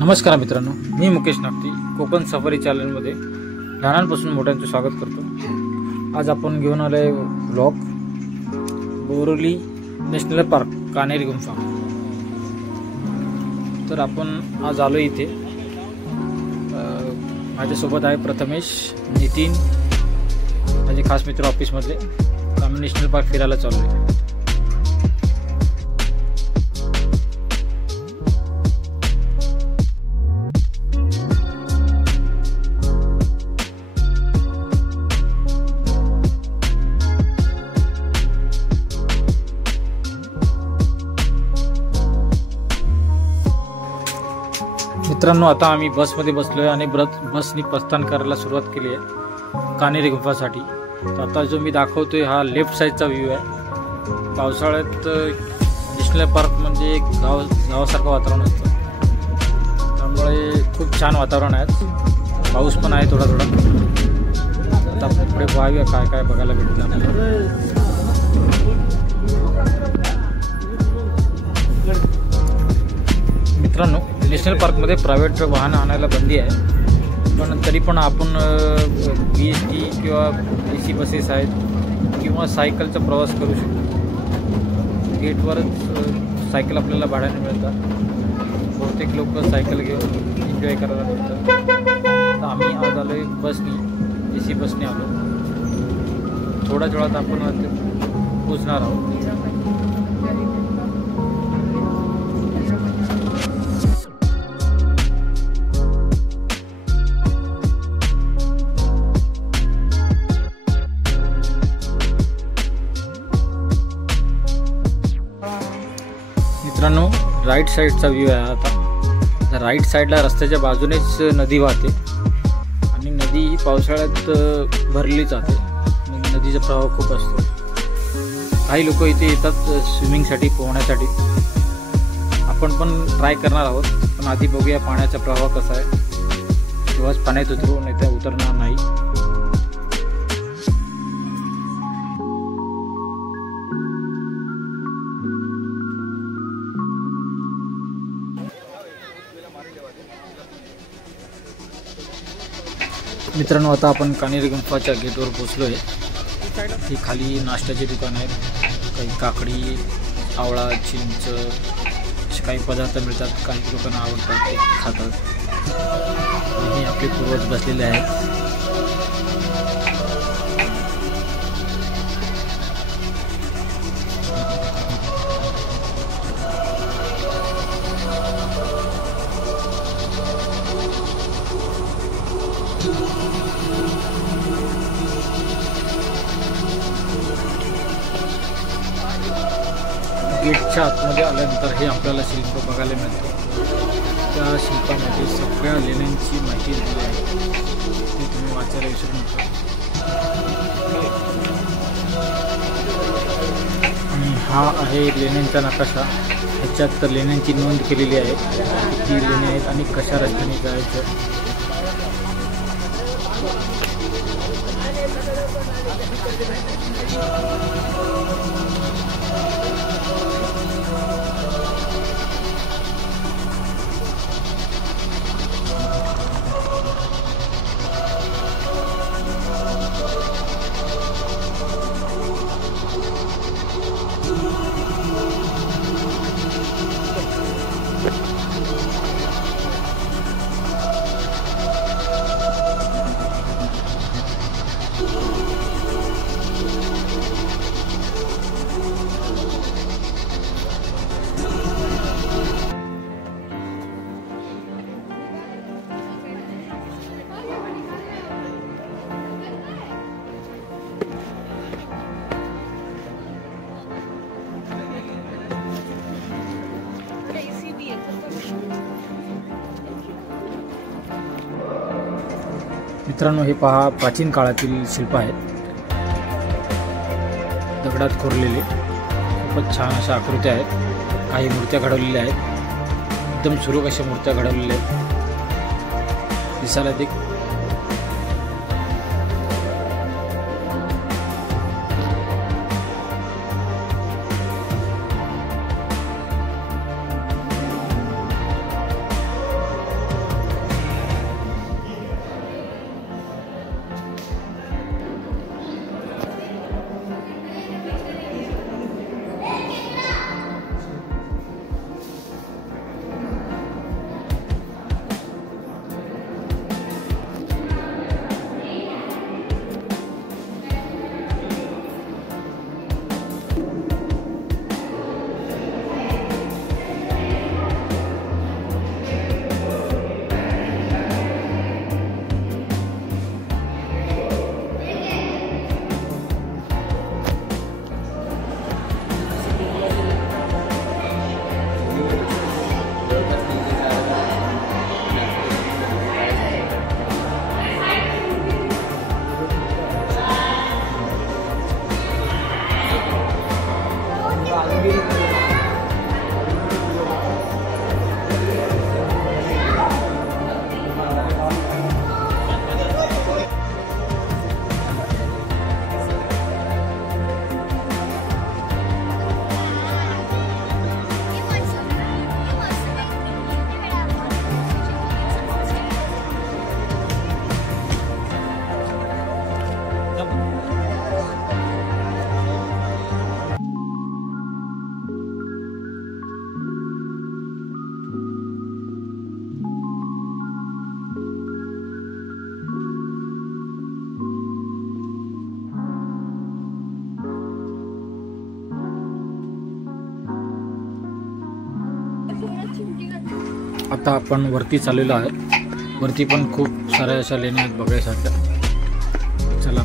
नमस्कार मित्रांनो, मी मुकेश नागटी कोकण सफारी चॅनलमध्ये लहानांपासून मोठ्यांचे स्वागत करतो। आज आपण घेऊन आलोय vlog Borivali national park Kanheri गुंफा। तर आपण आज आलो इथे। माझ्यासोबत आहे प्रथमेश, नितीन, माझे खास मित्र ऑफिसमधले। आम्ही नॅशनल पार्क फिरायला चाललोय। मित्रांनो, आता आम्ही बसमध्ये बसलोय आणि बसनी प्रस्थान करायला सुरुवात केली आहे कान्हेरी गुंफासाठी। तर आता जो मी दाखवतोय हा लेफ्ट साईडचा व्ह्यू आहे। पावसाळ्यात नॅशनल पार्क म्हणजे एक गावासारखं वातावरण असतं, त्यामुळे खूप छान वातावरण आहे। पाऊस पण आहे थोडा थोडा। आता पुढे पाहूया काय काय बघायला भेटतं आपल्याला। मित्रांनो, नॅशनल पार्कमध्ये प्रायव्हेट वाहन आणायला बंदी आहे, पण तरी पण आपण BST किंवा AC बसेस आहेत किंवा सायकलचा प्रवास करू शकतो। गेटवरच सायकल आपल्याला भाड्याने मिळतात। बहुतेक लोक सायकल घेऊन एन्जॉय करायला मिळतात। तर आम्ही आज आलो आहे बसनी, AC बसने आलो। थोड्याच वेळात आपण पोचणार आहोत। मित्रांनो, राईट साईडचा व्ह्यू आहे आता। राईट साईडला रस्त्याच्या बाजूनेच नदी वाहते आणि नदी पावसाळ्यात भरली जाते। नदीचा प्रवाह खूप असतो। काही लोक इथे येतात स्विमिंगसाठी, पोहण्यासाठी। आपण पण ट्राय करणार आहोत, पण आधी बघूया पाण्याचा प्रवाह कसा आहे। तेव्हाच पाण्यात उतरू, नाही तर उतरणार नाही। मित्रांनो, आता आपण कान्हेरी गुंफाच्या गेटवर पोचलो आहे। ही खाली नाश्त्याचे दुकान आहेत। काही काकडी, आवळा, चिंच असे काही पदार्थ मिळतात। काही लोकांना आवडतात, ते खातात। हे आपले पूर्वज बसलेले आहेत। गेटच्या आतमध्ये आल्यानंतर हे आपल्याला शिल्प बघायला मिळतं। त्या शिल्पामध्ये सगळ्या लेण्यांची माहिती दिली आहे, ती तुम्ही वाचायला विसरू नका। आणि हा आहे लेण्यांचा नकाशा। ह्याच्यात लेण्यांची नोंद केलेली आहे, किती लेण्या आहेत आणि कशा रस्त्याने जायचं। मित्रांनो, हे पहा, प्राचीन काळातील शिल्प आहेत, दगडात कोरलेले। खूपच छान अशा आकृत्या आहेत। काही मूर्त्या घडवलेल्या आहेत, एकदम सुरेख अशा मूर्त्या घडवलेल्या आहेत। दिसायला ते आता आपण वरती चाललेलो आहे. वरती पण खूप साऱ्या अशा लेण्या आहेत बघायसारख्या. चला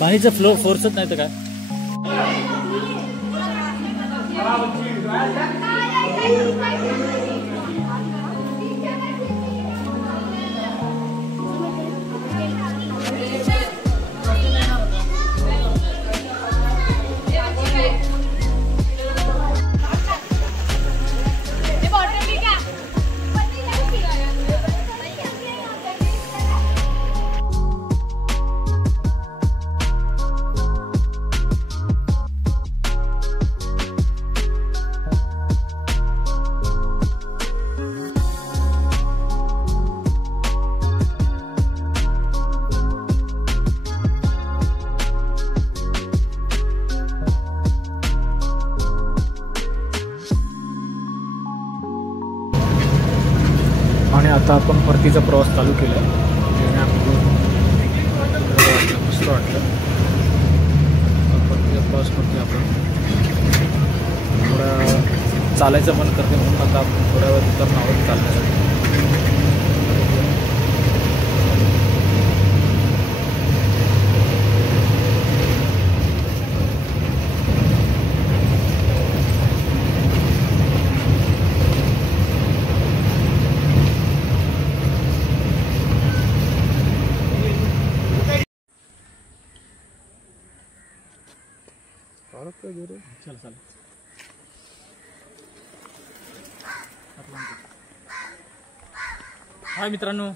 पाणीचा फ्लो फोर्सच नाही तर काय. आणि आता आपण परतीचा प्रवास चालू केला आहे. मस्त वाटलं. परतीचा प्रवास करतोय आपण. थोडा चालायचं मन करते म्हणून आता आपण थोड्या वेळ उतरणं आहोत चालण्यासाठी. चल चल. हाय मित्रांनो,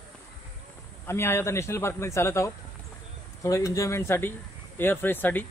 आम्ही आहे आता नॅशनल पार्कमध्ये चालत आहोत थोडं एन्जॉयमेंटसाठी, एअर फ्रेशसाठी.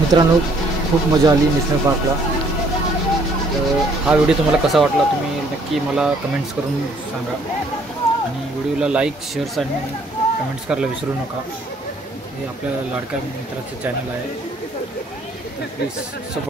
मित्रांनो, खूप मजा आली नॅशनल पार्कला. हा व्हिडिओ तुम्हाला कसा वाटला तुम्ही नक्की मला कमेंट्स करून सांगा. आणि व्हिडिओला लाईक, शेअर्स आणि कमेंट्स करायला विसरू नका. हे आपल्या लाडक्या मित्राचं चॅनल आहे, प्लीज सपोर्ट.